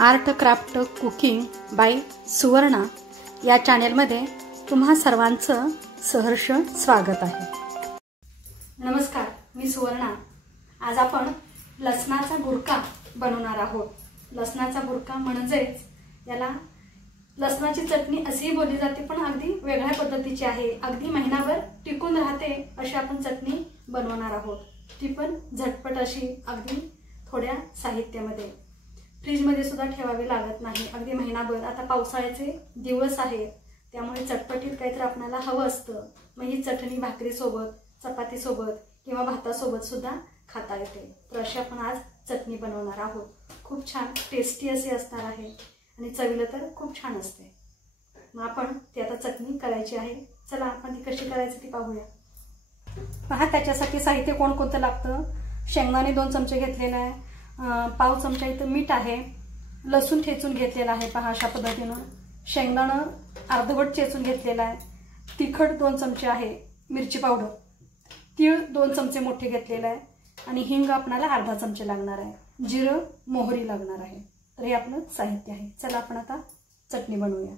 Art craft cooking by Suvarna या चॅनेलमध्ये तुम्हा सर्वांचं सहर्ष स्वागत आहे। नमस्कार, मी सुवर्णा। आज आपण लसणाचा बुरका बनवणार आहोत। लसणाचा बुरका म्हणजेच याला लसणाची चटणी असेही बोलली जाते, पण अगदी वेगळ्या पद्धतीची आहे। अगदी महिनाभर टिकून राहते अशी आपण चटणी बनवणार आहोत। ती पण झटपट अशी, अगदी थोड्या साहित्यामध्ये। फ्रीज मध्ये सुद्धा ठेवावे लागत नाही, अगदी महिनाभर। आता पावसाळ्याचे दिवस आहेत, त्यामुळे चटपटीत काहीतरी आपल्याला हवं असतं। मग ही चटणी भाकरी सोबत, चपाती सोबत किंवा भातासोबत सुद्धा खाता येते। तर अशी आपण आज चटणी बनवणार आहोत। खूप छान टेस्टी असे असणार आहे आणि चवीला तर खूप छान असते। मग आपण ती आता चटणी करायची आहे। चला आपण ती कशी करायची ती पाहूया। पहा, त्याच्यासाठी साहित्य कोणकोणतं लागतं। शेंगदाणे 2 चमचे घेतलेले आहे, पाव चमचा इथं मीठ आहे, लसूण ठेचून घेतलेला आहे। पहा अशा पद्धतीनं शेंगदाणं अर्धवट चेचून घेतलेला आहे, तिखट 2 चमचे आहे, मिरची पावडर, तीळ 2 चमचे मोठे घेतलेला आहे आणि हिंग आपल्याला अर्धा चमचे लागणार आहे, जिरं मोहरी लागणार आहे। तर हे आपलं साहित्य आहे। चला आपण आता चटणी बनवूया।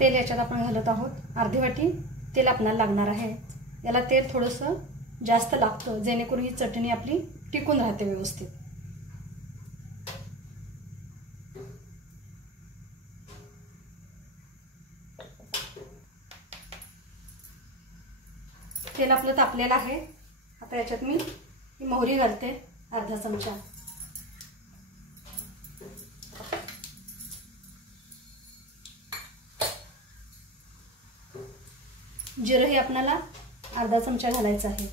तेल याच्यात आपण घालत आहोत। अर्धी वाटी तेल आपल्याला लागणार आहे। याला तेल थोडंसं जास्त लागतं, जेणेकरून ही चटणी आपली टिकून राहते व्यवस्थित। तेल आपलं तापलेलं आहे। आता याच्यात मी ही मोहरी घालते, अर्धा चमचा, जिरं हे आपल्याला अर्धा चमचा घालायचं आहे।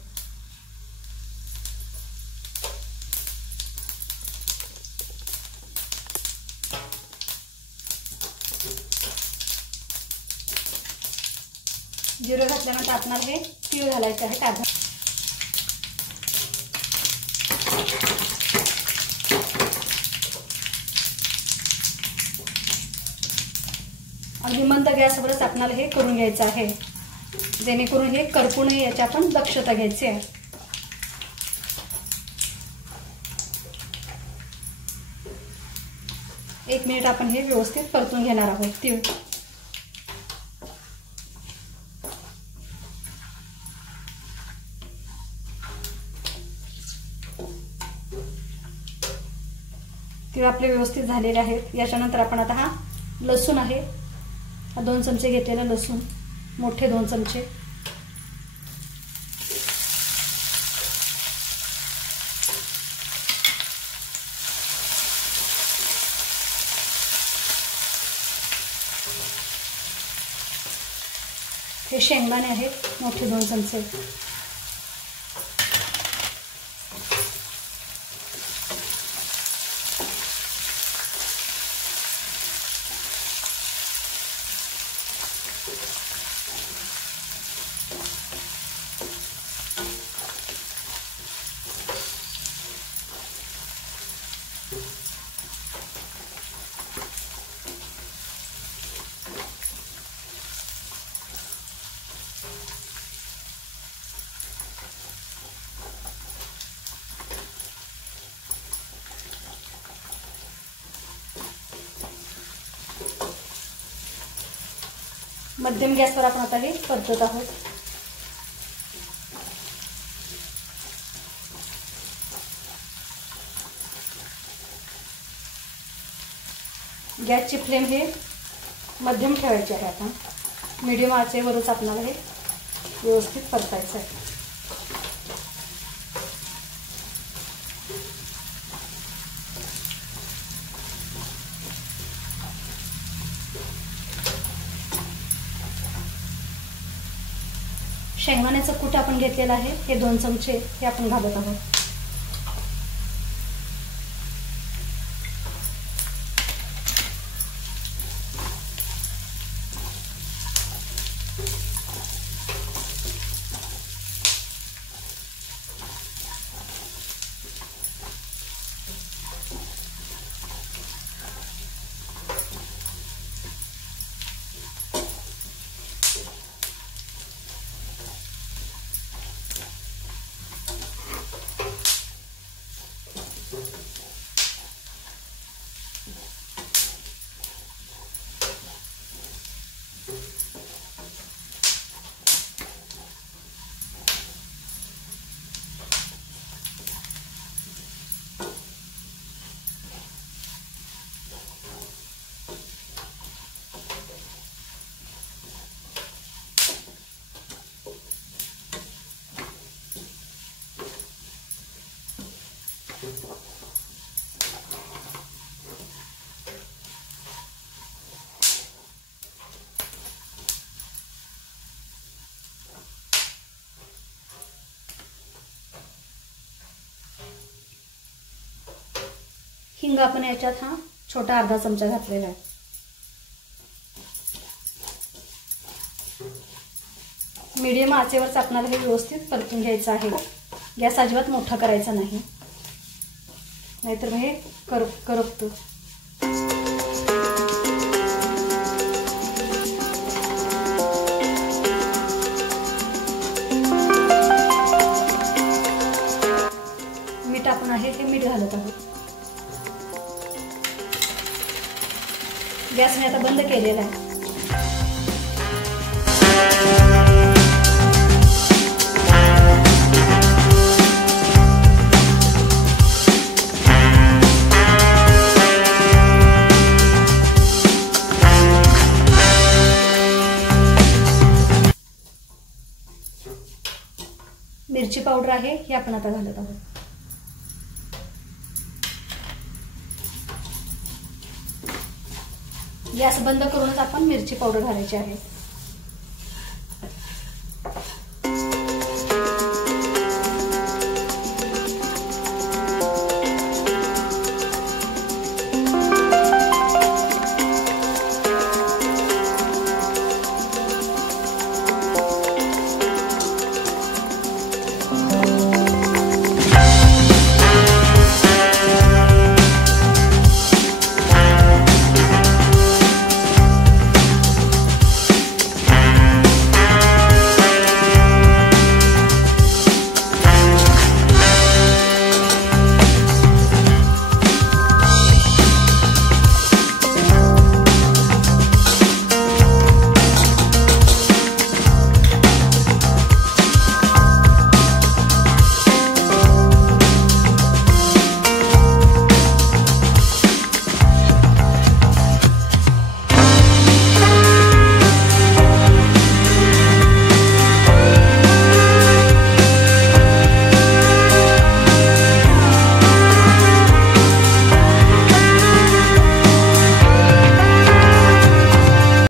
जिरं घातल्यानंतर आपल्याला हे तीळ घालायचे आहे अर्धा। अगदी मंद गॅसवरच आपल्याला हे करून घ्यायचं आहे, जेणेकरून हे करपू नये याची आपण दक्षता घ्यायची आहे। एक मिनिट आपण हे व्यवस्थित परतून घेणार आहोत तीळ। तीळ आपले व्यवस्थित झालेले आहेत। याच्यानंतर आपण आता हा लसूण आहे, 2 चमचे घेतलेला लसूण, मोठे 2 चमचे, हे शेंगदाणे आहेत मोठे 2 चमचे, मध्यम गॅसवर आपण आता हे परतत आहोत। गॅसची फ्लेम हे मध्यम ठेवायची आहे। आता मीडियम आचेवरच आपल्याला हे व्यवस्थित परतायचं आहे। शेंगदाण्याचं कूट आपण घेतलेलं आहे, हे 2 चमचे हे आपण घालत आहोत। हिंग आपण याच्यात हा छोटा अर्धा चमचा घातलेला आहे. मीडियम आचेवर आपल्याला हे व्यवस्थित परतून घ्यायचं आहे. गॅस अजिबात मोठा करायचा नाही, नाहीतर हे करपतं. मीठ आपण आहे हे मीठ घालत आहोत. गॅस मी आता बंद केलेला आहे. मिरची पावडर आहे हे आपण आता घालत आहोत. गॅस बंद करूनच आपण मिरची पावडर घालायची आहे.